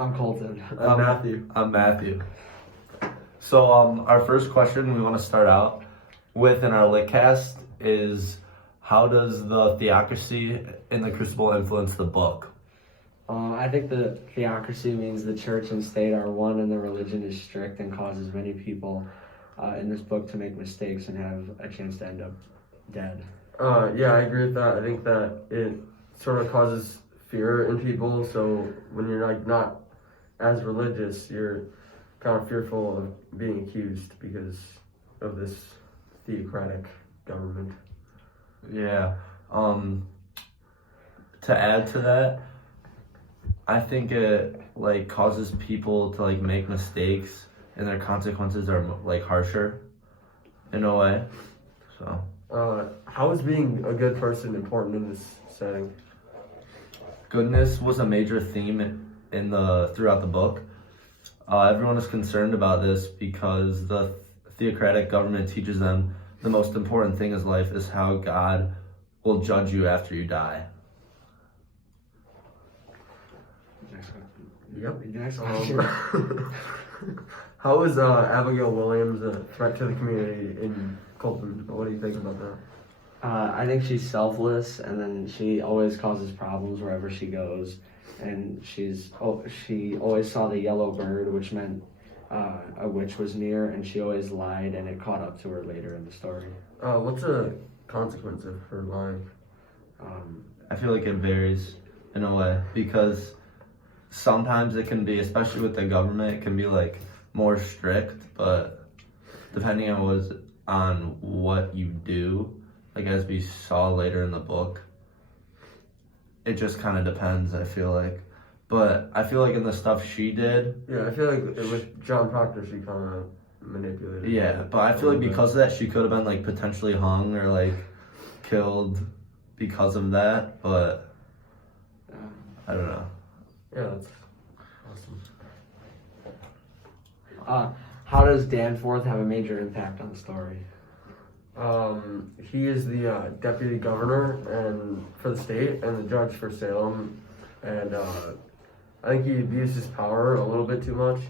I'm Colton. I'm Matthew. I'm Matthew. So our first question we want to start out with in our LitCast is, how does the theocracy in the Crucible influence the book? I think the theocracy means the church and state are one, and the religion is strict and causes many people in this book to make mistakes and have a chance to end up dead. Yeah, I agree with that. I think that it sort of causes fear in people. So when you're like not as religious, you're kind of fearful of being accused because of this theocratic government. Yeah. To add to that, I think it like causes people to like make mistakes, and their consequences are like harsher in a way. So how is being a good person important in this setting? goodness was a major theme throughout the book. Everyone is concerned about this because the theocratic government teaches them the most important thing in life is how God will judge you after you die. Yep. Next question. How is Abigail Williams a threat to the community in Colton? What do you think about that? I think she's selfless, and then she always causes problems wherever she goes. And she always saw the yellow bird, which meant a witch was near, and she always lied, and it caught up to her later in the story. What's the consequence of her lying? I feel like it varies in a way because sometimes it can be, especially with the government, it can be like more strict, but depending on what you do, like as we saw later in the book, it just kind of depends, I feel like. But I feel like in the stuff she did... Yeah, I feel like with John Proctor, she kind of manipulated. Yeah, but I feel like because of that, she could have been like potentially hung or like killed because of that, but I don't know. Yeah, that's awesome. How does Danforth have a major impact on the story? He is the deputy governor and for the state and the judge for Salem, and I think he abused his power a little bit too much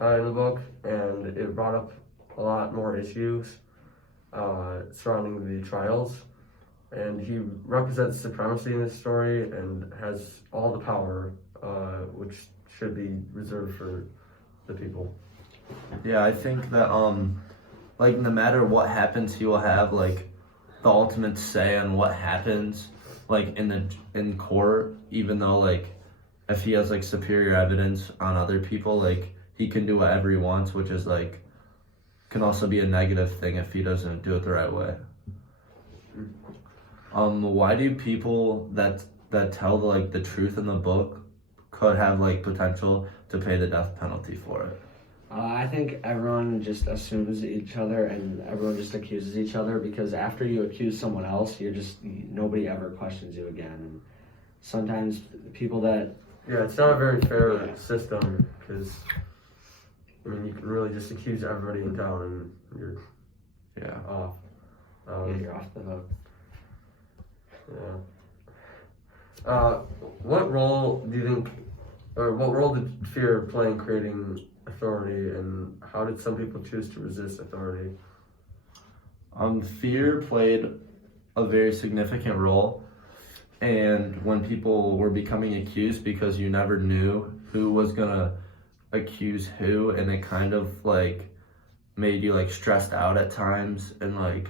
in the book, and it brought up a lot more issues surrounding the trials. And he represents supremacy in this story and has all the power, which should be reserved for the people. Yeah, I think that like no matter what happens, he will have like the ultimate say on what happens, like in court. Even though like if he has like superior evidence on other people, like he can do whatever he wants, which is like can also be a negative thing if he doesn't do it the right way. Why do people that tell the truth in the book could have like potential to pay the death penalty for it? I think everyone just assumes each other and everyone just accuses each other because after you accuse someone else, nobody ever questions you again. And sometimes people that... Yeah, it's not a very fair system because, I mean, you can really just accuse everybody in town and you're off. You're off the hook. Yeah. What role do you think, or what role did fear play in creating authority, and how did some people choose to resist authority? Fear played a very significant role, and when people were becoming accused, because you never knew who was gonna accuse who, and it kind of like made you like stressed out at times, and like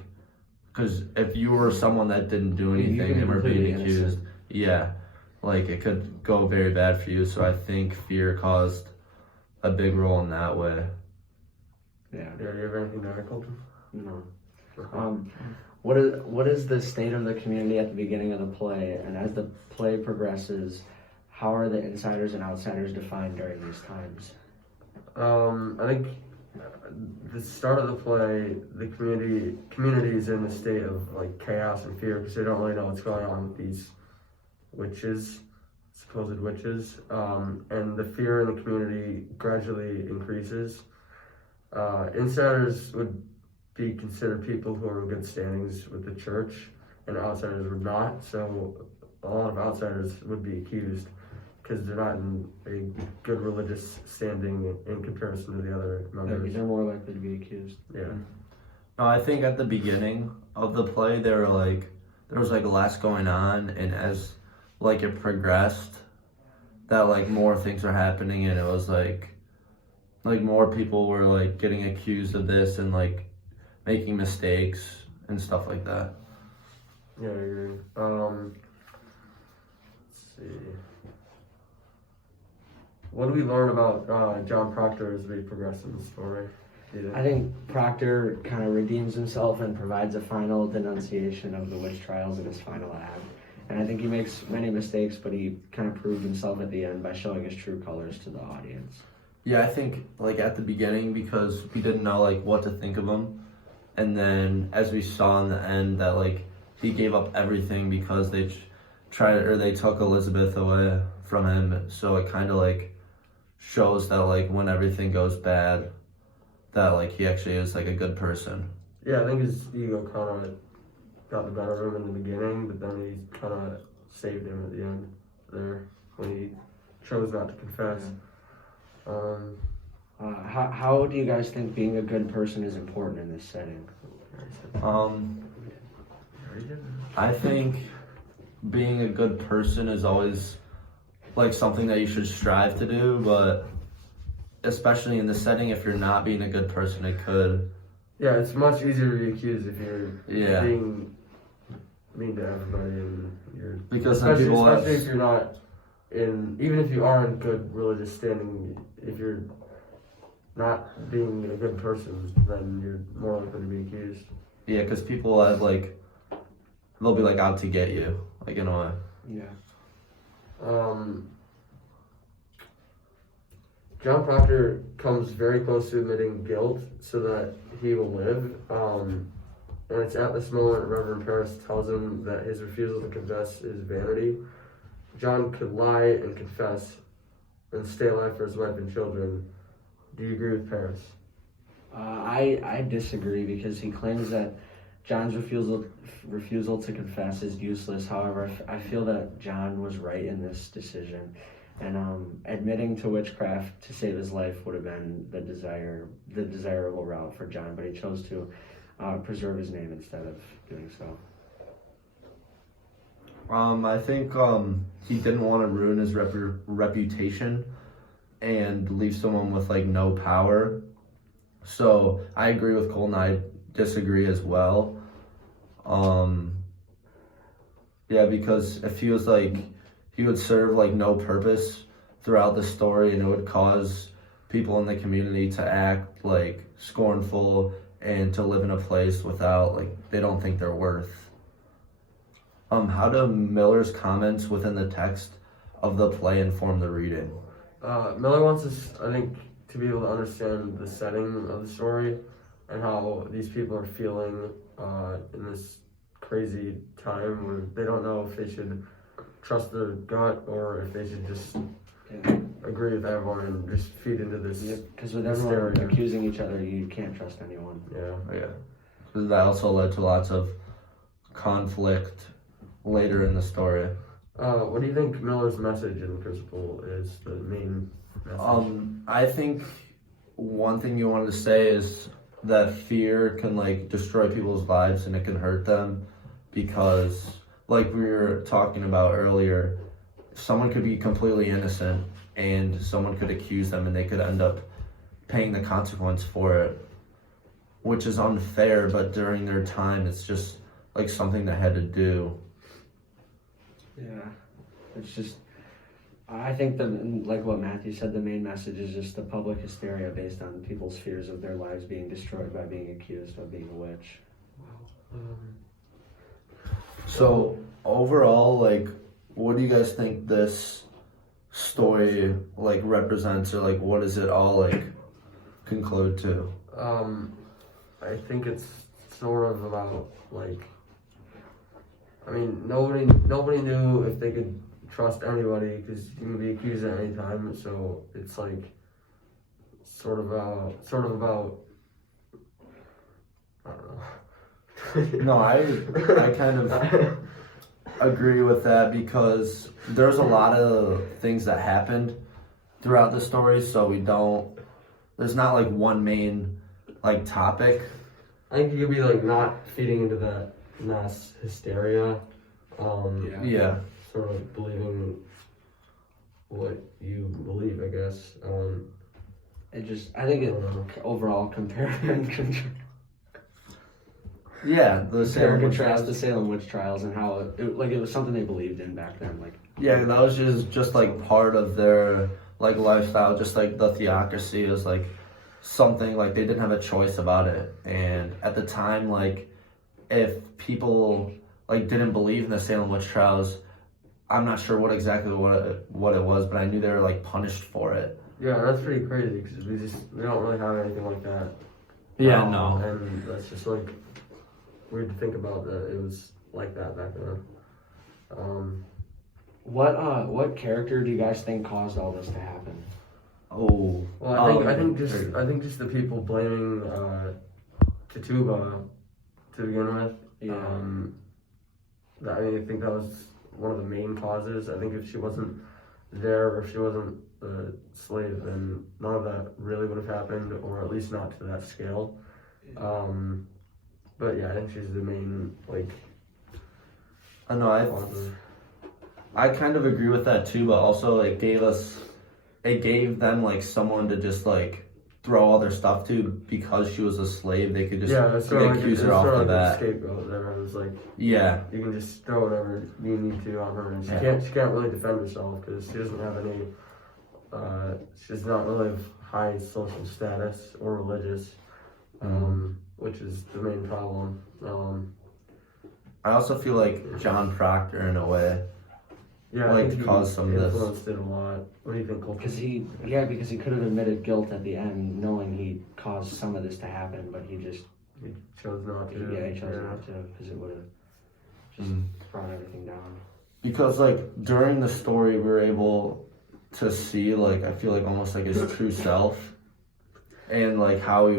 because if you were someone that didn't do anything and were being accused, like it could go very bad for you. So I think fear caused a big role in that way. Yeah. Do you have anything to add, Colton? No. What is the state of the community at the beginning of the play, and as the play progresses, how are the insiders and outsiders defined during these times? I think the start of the play, the community is in a state of like chaos and fear because they don't really know what's going on with these supposed witches, and the fear in the community gradually increases. Insiders would be considered people who are in good standings with the church, and outsiders would not. So a lot of outsiders would be accused because they're not in a good religious standing in comparison to the other members. They're more likely to be accused. Yeah. No, I think at the beginning of the play, there was like less going on, and as like it progressed, that like more things were happening, and it was like more people were like getting accused of this and like making mistakes and stuff like that. Yeah, I agree. Let's see. What do we learn about John Proctor as we progress in the story? I think Proctor kind of redeems himself and provides a final denunciation of the witch trials in his final act. And I think he makes many mistakes, but he kind of proved himself at the end by showing his true colors to the audience. Yeah, I think like at the beginning, because we didn't know like what to think of him, and then as we saw in the end that like he gave up everything because they they took Elizabeth away from him. So it kind of like shows that like when everything goes bad, that like he actually is like a good person. Yeah, I think his ego kind of got the better of him in the beginning, but then he kind of saved him at the end there when he chose not to confess. How do you guys think being a good person is important in this setting? I think being a good person is always like something that you should strive to do, but especially in this setting, if you're not being a good person, it could. Yeah, it's much easier to be accused if you're Yeah. being mean to everybody and you're Because some especially, people especially if you're not in, even if you are in good religious standing, if you're not being a good person, then you're more likely to be accused. Yeah, because people have like, they'll be like out to get you, like in a way. Yeah. John Proctor comes very close to admitting guilt so that he will live. And it's at this moment Reverend Paris tells him that his refusal to confess is vanity. John could lie and confess and stay alive for his wife and children. Do you agree with Paris? I disagree because he claims that John's refusal to confess is useless. However, I feel that John was right in this decision, and admitting to witchcraft to save his life would have been the desirable route for John, but he chose to preserve his name instead of doing so. I think he didn't want to ruin his reputation and leave someone with like no power. So I agree with Colton. I disagree as well. Yeah, because it feels like he would serve like no purpose throughout the story, and it would cause people in the community to act like scornful and to live in a place without like they don't think they're worth. How do Miller's comments within the text of the play inform the reading? Miller wants us, I think, to be able to understand the setting of the story and how these people are feeling in this crazy time where they don't know if they should trust their gut or if they should just agree with everyone and just feed into this. Because with everyone hysteria. accusing each other, you can't trust anyone. Yeah. Because that also led to lots of conflict later in the story. What do you think Miller's message in Crucible is, the main message? I think one thing you wanted to say is that fear can like destroy people's lives and it can hurt them, because like we were talking about earlier, someone could be completely innocent and someone could accuse them and they could end up paying the consequence for it, which is unfair, but during their time it's just like something they had to do. Yeah, it's just, I think like what Matthew said, the main message is just the public hysteria based on people's fears of their lives being destroyed by being accused of being a witch. So overall, like, what do you guys think this story like represents, or like what does it all like conclude to? I think it's sort of about like, I mean, nobody knew if they could trust anybody because you can be accused at any time. So it's like sort of about I don't know. No, I kind of agree with that because there's a lot of things that happened throughout the story, so there's not like one main like topic. I think you could be like not feeding into that mass hysteria. Yeah. Sort of believing what you believe, I guess. I think it overall compare and Yeah, the Salem witch contrast trials. the Salem witch trials and how it was something they believed in back then. Like Yeah, that was just like part of their like lifestyle, just like the theocracy is like something like they didn't have a choice about it. And at the time, like if people like didn't believe in the Salem witch trials, I'm not sure what it was, but I knew they were like punished for it. Yeah, that's pretty crazy because we don't really have anything like that. Yeah, no. And that's just like weird to think about that it was like that back then. what character do you guys think caused all this to happen? Oh, Well, I think just the people blaming Tituba to begin with. Yeah. I think that was one of the main causes. I think if she wasn't there or if she wasn't a slave, then none of that really would have happened, or at least not to that scale. But yeah, I think she's the main like. I know. I kind of agree with that too, but also it gave them like someone to just like throw all their stuff to because she was a slave. They could just accuse her off of that. Scapegoat there. It was like Yeah. you can just throw whatever you need to on her, and she can't really defend herself because she doesn't have any. She's not really of high social status or religious, which is the main problem. I also feel like John Proctor in a way. Yeah, like I think caused some of this. Influenced it a lot. What do you think, Colton? Because he could have admitted guilt at the end, knowing he caused some of this to happen, but he chose not to. He chose not to because it would have just brought everything down. Because like during the story, we were able to see like I feel like almost like his true self, and like how he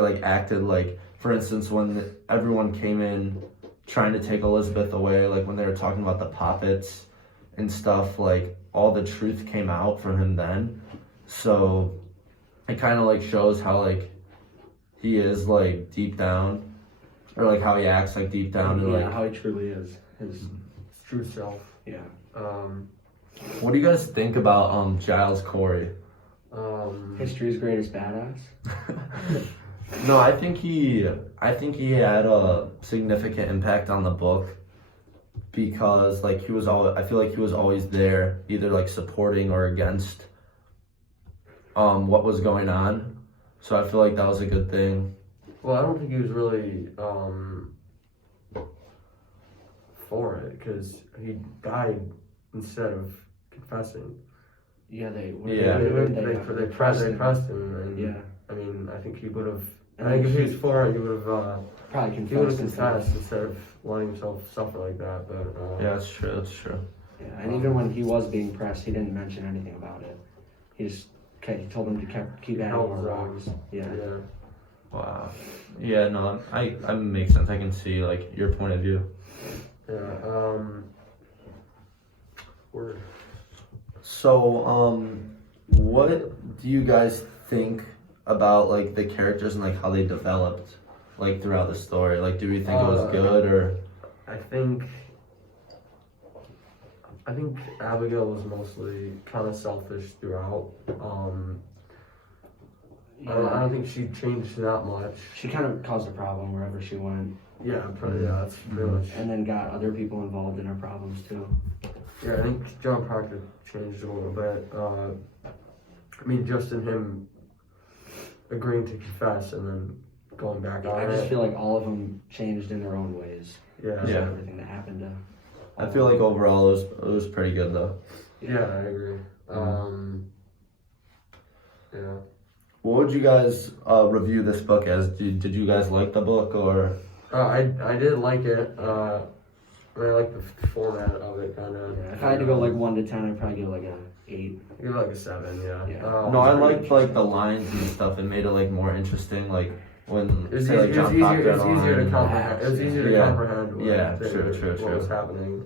like acted. Like for instance, when everyone came in trying to take Elizabeth away, like when they were talking about the puppets and stuff, like all the truth came out from him then. So it kind of like shows how like he is like deep down, or like how he acts like deep down, and like how he truly is, his true self. Yeah. What do you guys think about Giles Corey? History's greatest badass. No, I think he had a significant impact on the book because like I feel like he was always there, either like supporting or against what was going on. So I feel like that was a good thing. Well, I don't think he was really for it because he died instead of confessing. Yeah, they pressed him, and yeah. I mean, I think he would have. I think if he was for it, he would have probably he would have confessed confessed instead of letting himself suffer like that. But Yeah, that's true. That's true. Yeah, and even when he was being pressed, he didn't mention anything about it. He just he told him to keep adding more rocks. Yeah. Wow. Yeah, no, I makes sense. I can see like your point of view. Yeah. Word. So, what do you guys think about like the characters and like how they developed like throughout the story? Like, do we think it was good or? I think Abigail was mostly kind of selfish throughout. I don't think she changed that much. She kind of caused a problem wherever she went. Yeah, that's pretty much. And then got other people involved in her problems too. Yeah, I think John Proctor changed a little bit. I mean, just in him agreeing to confess and then going back on it. I just feel like all of them changed in their own ways. Yeah. Everything that happened to. I feel like overall it was pretty good though. Yeah, I agree. Yeah. What would you guys review this book as? Did you guys like the book or? I did like it. I like the format of it, kind of. Yeah, if I had to go like 1 to 10, I'd probably give like a 8. I give it like a 7. Yeah. Yeah. No, I liked like the lines and stuff. It made it like more interesting. Like when It was, say, like, it was John easier. popped It was it on. easier to comprehend. It was easier to Yeah. comprehend. What Yeah, they true, were- true, What true. was happening?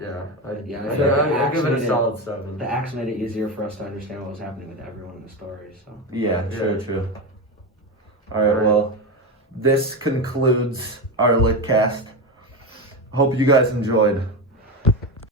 Yeah, I I think the give it a acts solid 7. The acts made it easier for us to understand what was happening with everyone in the story. So Yeah, true, Yeah. true. Alright, well, this concludes our LitCast. Hope you guys enjoyed.